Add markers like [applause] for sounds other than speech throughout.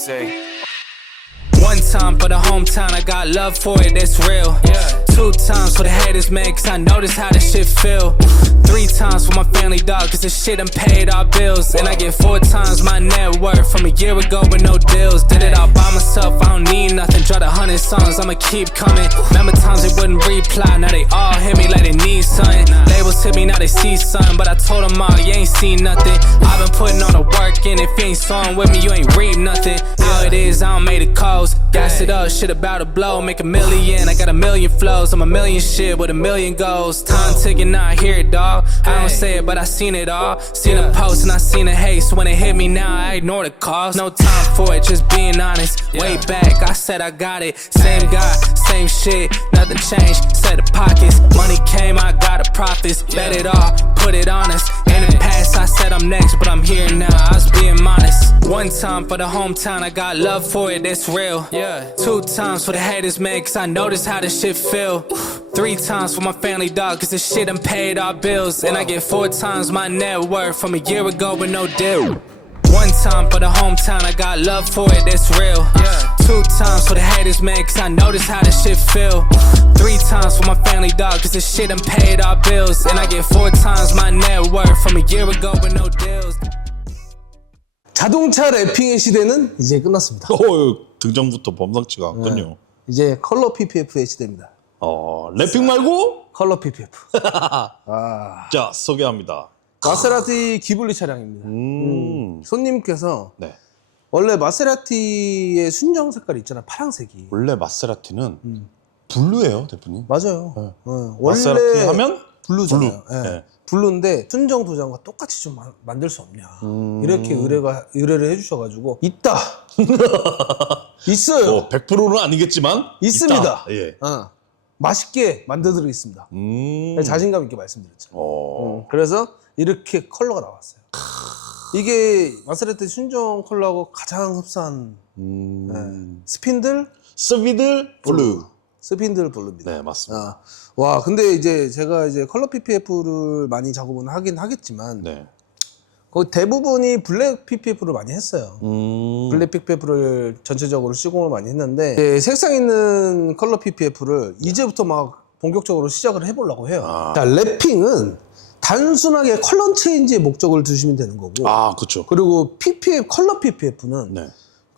say. One time for the hometown, I got love for it, that's real. Two times for the haters, man, cause I notice how this shit feel. Three times for my family, dog, cause this shit done paid our bills. And I get four times my net worth from a year ago with no deals. Did it all by myself, I don't need nothing. Dropped a hundred songs, I'ma keep coming. Remember times they wouldn't reply, now they all hit me like they need something. Labels hit me, now they see something. But I told them all, you ain't seen nothing. I've been putting on the work, and if you ain't sawing with me, you ain't read nothing. How it is, I don't make the calls. Gas it up, shit about to blow. Make a million, I got a million flows. I'm a million shit with a million goals. Time ticking, now I hear it, dog. I don't say it, but I seen it all. Seen the post and I seen the hate. So when it hit me now, I ignore the calls. No time for it, just being honest. Way back, I said I got it. Same guy, same shit, nothing changed. Set the pockets, money came, I got the profits. Bet it all, put it on us. In the past, I said I'm next, but I'm here now. I was being modest. One time for the hometown, I got love for it, that's real. Yeah. Two times for the haters, man, cause I notice how this shit feel. Three times for my family, dog, cause this shit done paid our bills. And I get four times my net worth from a year ago with no deal. One time for the hometown, I got love for it, that's real. Two times for the haters, man, cause I notice how this shit feel. Three times for my family, dog, cause this shit done paid our bills. And I get four times my net worth from a year ago with no deals. 자동차 랩핑의 시대는 이제 끝났습니다. 어, 등장부터 범상치가 않군요. 이제 컬러 PPF의 시대입니다. 어, 랩핑 말고 컬러 PPF. 자 소개합니다. 마세라티 기블리 차량입니다. 음, 손님께서 네. 원래 마세라티의 순정 색깔이 있잖아, 파란색이. 원래 마세라티는 블루예요, 대표님. 맞아요. 네. 어, 마세라티 하면 블루잖아요. 블루. 예. 네. 블루인데 순정 도장과 똑같이 좀 마- 만들 수 없냐. 음. 이렇게 의뢰가 의뢰를 해주셔가지고 있다. [laughs] 있어요. 뭐 100%는 아니겠지만 있습니다. 있다. 예. 어. 맛있게 만들어드리겠습니다. 음. 자신감 있게 말씀드렸죠. 어. 음, 그래서 이렇게 컬러가 나왔어요. 이게 마세라티 순정 컬러하고 가장 흡사한 음. 스핀들 스비들 블루. 스핀들 블루입니다. 네, 맞습니다. 아, 와 근데 이제 제가 이제 컬러 PPF를 많이 작업은 하긴 하겠지만 네. 거의 대부분이 블랙 PPF를 많이 했어요. 음. 블랙 PPF를 전체적으로 시공을 많이 했는데 이제 색상 있는 컬러 PPF를 이제부터 막 본격적으로 시작을 해보려고 해요. 아. 자, 랩핑은 단순하게 컬러 체인지의 목적을 두시면 되는 거고 아, 그렇죠. 그리고 PPF 컬러 PPF는 네.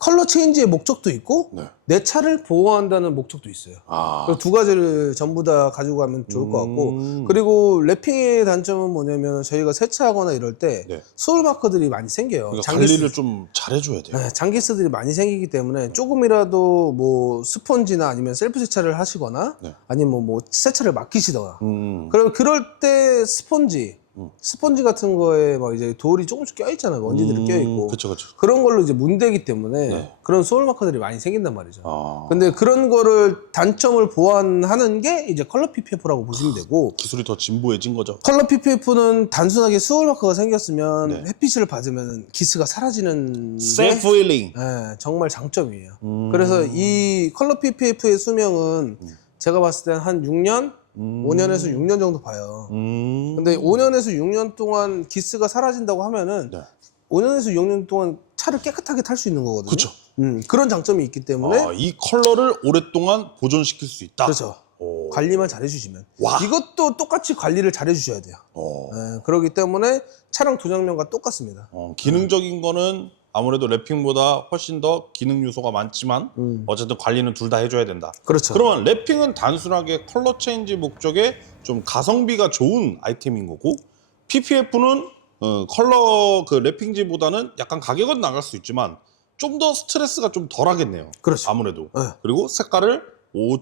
컬러 체인지의 목적도 있고 네. 내 차를 보호한다는 목적도 있어요. 아. 그두 가지를 전부 다 가지고 가면 좋을 것 같고 음. 그리고 랩핑의 단점은 뭐냐면 저희가 세차하거나 이럴 때 네. 소울 마커들이 많이 생겨요. 그러니까 장기스- 관리를 좀 잘해줘야 돼요. 네, 장기스들이 많이 생기기 때문에 조금이라도 뭐 스펀지나 아니면 셀프 세차를 하시거나 네. 아니면 뭐 세차를 맡기시거나 음. 그럼 그럴 때 스펀지 음. 스펀지 같은 거에 막 이제 돌이 조금씩 껴 있잖아요 먼지들이 껴 있고 그렇죠, 그렇죠. 그런 걸로 이제 문대기 때문에 네. 그런 소울 마커들이 많이 생긴단 말이죠. 아. 근데 그런 거를 단점을 보완하는 게 이제 컬러 PPF라고 보시면 되고 기술이 더 진보해진 거죠. 컬러 PPF는 단순하게 수월 마커가 생겼으면 네. 햇빛을 받으면 기스가 사라지는 게 셀프 힐링. 예, 정말 장점이에요. 음. 그래서 이 컬러 PPF의 수명은 제가 봤을 때 한 6년, 음. 5년에서 6년 정도 봐요. 음. 근데 5년에서 6년 동안 기스가 사라진다고 하면은 네. 5년에서 6년 동안 차를 깨끗하게 탈 수 있는 거거든요. 그쵸. 음, 그런 장점이 있기 때문에 아, 이 컬러를 오랫동안 보존시킬 수 있다. 그렇죠. 오. 관리만 잘 해주시면 와. 이것도 똑같이 관리를 잘 해주셔야 돼요. 어. 예, 그렇기 때문에 차량 도장면과 똑같습니다. 어, 기능적인 거는 아무래도 랩핑보다 훨씬 더 기능 요소가 많지만 음. 어쨌든 관리는 둘 다 해줘야 된다. 그렇죠. 그러면 랩핑은 단순하게 컬러 체인지 목적의 좀 가성비가 좋은 아이템인 거고 PPF는 어, 컬러 그 랩핑지보다는 약간 가격은 나갈 수 있지만 좀 더 스트레스가 좀 덜하겠네요. 그렇죠. 아무래도 네. 그리고 색깔을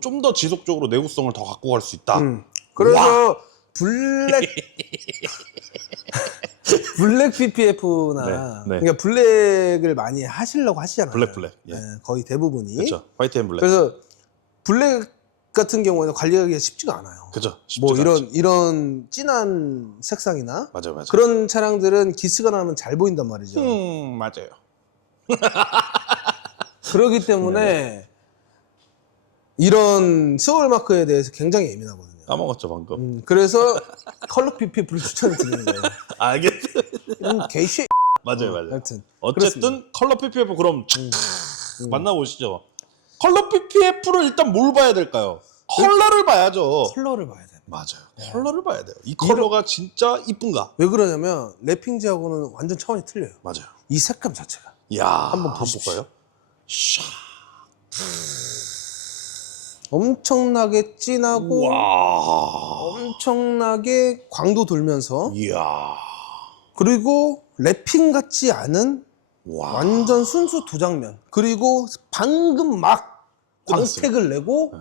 좀 더 지속적으로 내구성을 더 갖고 갈 수 있다. 음. 그래서 블랙 [laughs] 블랙 PPF나 네, 네. 그러니까 블랙을 많이 하시려고 하시잖아요. 블랙, 블랙. 예. 예, 거의 대부분이. 그렇죠. 화이트 앤 블랙. 그래서 블랙 같은 경우에는 관리하기가 쉽지가 않아요. 그죠. 뭐 이런 이런 진한 색상이나 맞아 맞아. 그런 차량들은 기스가 나면 잘 보인단 말이죠. 음 맞아요. [laughs] 그렇기 때문에 네. 이런 스월 마크에 대해서 굉장히 예민하거든요. 까먹었죠 방금. 음, 그래서 컬러 PPF를 추천을 드리는 거예요. [laughs] 알겠. 음, 개씨. 맞아요 맞아요. 하여튼 어쨌든 컬러 PPF 그럼 만나보시죠. 컬러 PPF를 일단 뭘 봐야 될까요? 컬러를 봐야죠. 컬러를 봐야 돼. 맞아요. 컬러를 봐야 돼요. 이 컬러가 진짜 이쁜가? 왜 그러냐면 랩핑지하고는 완전 차원이 틀려요. 맞아요. 이 색감 자체가. 야, 한번. 볼까요? 샤. 엄청나게 진하고 와. 엄청나게 광도 돌면서 이야. 그리고 랩핑 같지 않은 와. 완전 순수 도장면 그리고 방금 막 끝났어요. 광택을 내고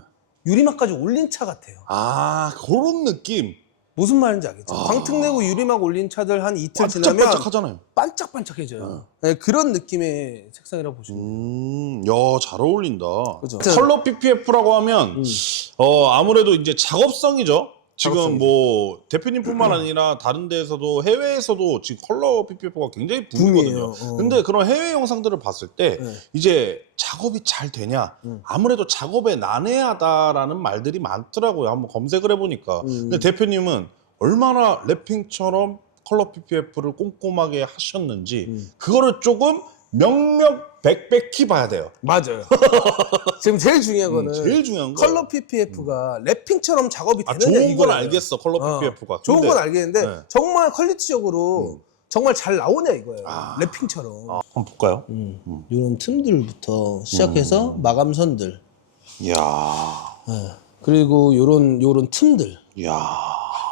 유리막까지 올린 차 같아요. 아, 그런 느낌. 무슨 말인지 알겠죠? 광택 내고 유리막 올린 차들 한 이틀 지나면 반짝반짝하잖아요. 반짝반짝해져요. 네, 그런 느낌의 색상이라고 보시면 돼요. 음, 야, 잘 어울린다. 그죠. 컬러 PPF라고 하면 어, 아무래도 이제 작업성이죠. 지금 작업성이죠. 뭐 대표님뿐만 아니라 다른 데에서도 해외에서도 지금 컬러 PPF가 굉장히 붐이거든요. 붐이에요. 어. 근데 그런 해외 영상들을 봤을 때 네. 이제 작업이 잘 되냐? 음. 아무래도 작업에 난해하다라는 말들이 많더라고요. 한번 검색을 해보니까. 음. 근데 대표님은 얼마나 랩핑처럼 컬러 PPF를 꼼꼼하게 하셨는지 음. 그거를 조금 명명 백백히 봐야 돼요. 맞아요. [laughs] 지금 제일 중요한 거는 음, 제일 중요한 거. 컬러 PPF가 랩핑처럼 작업이 아, 되느냐 좋은 건 이거예요. 알겠어 컬러 어, PPF가. 좋은 건 알겠는데 네. 정말 퀄리티적으로 정말 잘 나오냐 이거예요. 아. 랩핑처럼. 아, 한번 볼까요? 음. 이런 틈들부터 시작해서 마감선들, 이야, 예. 그리고 요런 요런 틈들. 이야.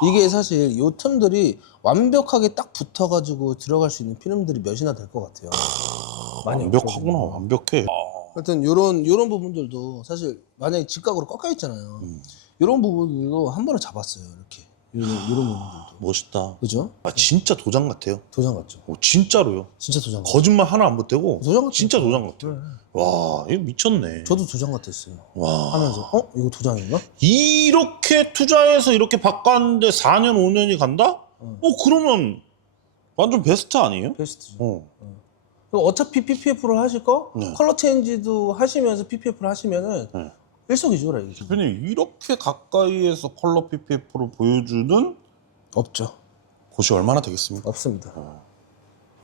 이게 사실 요 틈들이 완벽하게 딱 붙어가지고 들어갈 수 있는 필름들이 몇이나 될 것 같아요. 많이 완벽하구나. 완벽해. 하여튼 요런 요런 부분들도 사실 만약에 직각으로 꺾여 있잖아요. 음. 요런 부분들도 한 번에 잡았어요. 이렇게 요런, 요런 부분들도. 멋있다. 그죠? 아, 진짜 도장 같아요. 도장 같죠? 오, 진짜로요. 진짜 도장 같죠? 거짓말 하나 안 보태고 도장 같죠? 진짜 도장 같아요. 네. 와, 이거 미쳤네. 저도 도장 같았어요. 와. 하면서 어 이거 도장인가? 이렇게 투자해서 이렇게 바꿨는데 4년, 5년이 간다? 응. 어, 그러면 완전 베스트 아니에요? 베스트죠. 어. 어차피 PPF를 하실 거 네. 컬러 체인지도 하시면서 PPF를 하시면은 네. 일석이조라 이게 대표님, 이렇게 가까이에서 컬러 PPF를 보여주는 없죠. 곳이 얼마나 되겠습니까? 없습니다.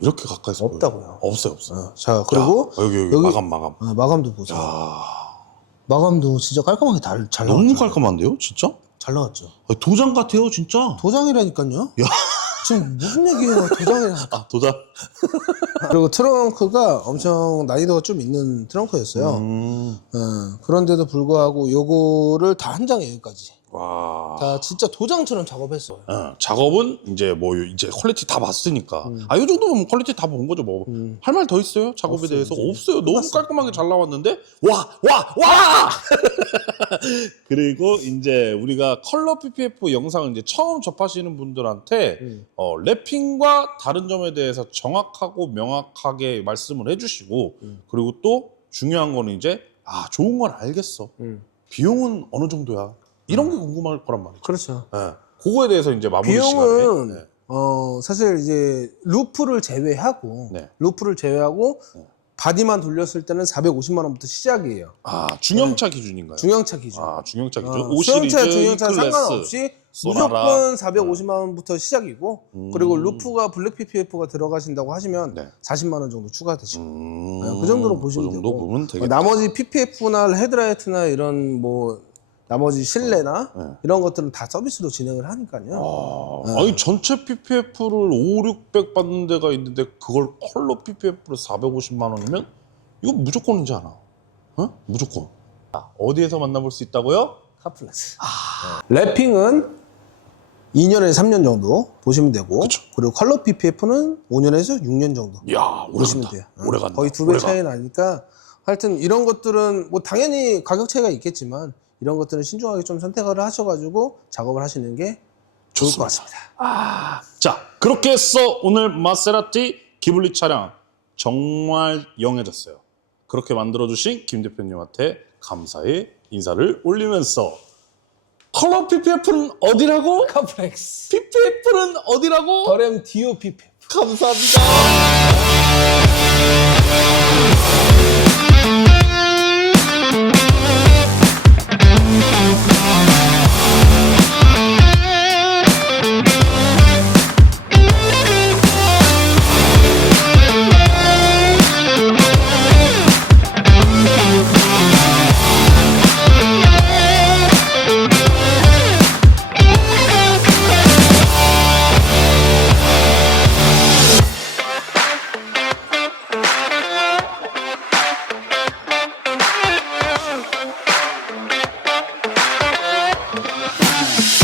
이렇게 가까이서 없다고요. 보여줘요. 없어요, 없어요. 어, 자 그리고 야, 여기, 여기, 마감, 마감. 아, 마감도 보세요. 야, 마감도 진짜 깔끔하게 잘, 잘 너무 나왔죠. 깔끔한데요, 진짜? 잘 나왔죠. 아, 도장 같아요, 진짜. 도장이라니까요. 야. 지금 무슨 얘기예요? 도장이라. 아, 도장. [laughs] 그리고 트렁크가 엄청 난이도가 좀 있는 트렁크였어요. 음, 어, 그런데도 불구하고 요거를 다 한 장에 여기까지 와. 다 진짜 도장처럼 작업했어요. 어, 작업은 이제 뭐 이제 퀄리티 다 봤으니까 아 이 정도면 퀄리티 다 본 거죠 뭐 할 말 더 있어요 작업에 없어요, 대해서 이제. 없어요 너무. 깔끔하게 잘 나왔는데 와 와 와 [laughs] 그리고 이제 우리가 컬러 PPF 영상을 이제 처음 접하시는 분들한테 음. 어, 랩핑과 다른 점에 대해서 정확하고 명확하게 말씀을 해주시고 음. 그리고 또 중요한 거는 이제 아 좋은 건 알겠어 음. 비용은 어느 정도야 이런 게 궁금할 거란 말이죠. 그렇죠. 예. 그거에 대해서 이제 마무리 비용은 시간에 네. 어 사실 이제 루프를 제외하고 네. 루프를 제외하고 바디만 돌렸을 때는 450만 원부터 시작이에요. 아 중형차 기준인가요? 중형차 기준. 아 중형차 기준. 어, 5 시리즈, 수형차, 중형차 E클래스. 상관없이 소나라. 무조건 450만 원부터 시작이고 음. 그리고 루프가 블랙 PPF가 들어가신다고 하시면 네. 40만 원 정도 추가되시고 음, 네, 그 정도로 보시면 그 정도 되고. 보면 어, 되겠다. 나머지 PPF나 헤드라이트나 이런 뭐 나머지 실내나 네. 이런 것들은 다 서비스로 진행을 하니까요. 아, 아니 전체 PPF를 5, 600 받는 데가 있는데 그걸 컬러 PPF를 450만 원이면 이거 무조건이지 않아? 어? 무조건. 아, 어디에서 만나볼 수 있다고요? 카플렉스. 랩핑은 2년에서 3년 정도 보시면 되고 그쵸. 그리고 컬러 PPF는 5년에서 6년 정도 야 오래 보시면 간다. 돼요. 오래 어, 간다. 거의 두배 오래 가. 차이 나니까 하여튼 이런 것들은 뭐 당연히 가격 차이가 있겠지만 이런 것들은 신중하게 좀 선택을 하셔가지고 작업을 하시는 게 좋을 것 같습니다. 아, 자 그렇게 해서 오늘 마세라티 기블리 차량 정말 영해졌어요. 그렇게 만들어주신 김 대표님한테 감사의 인사를 올리면서 컬러 PPF는 어디라고? 카플렉스. PPF는 어디라고? 더렘 디오 PPF. 감사합니다. Yeah.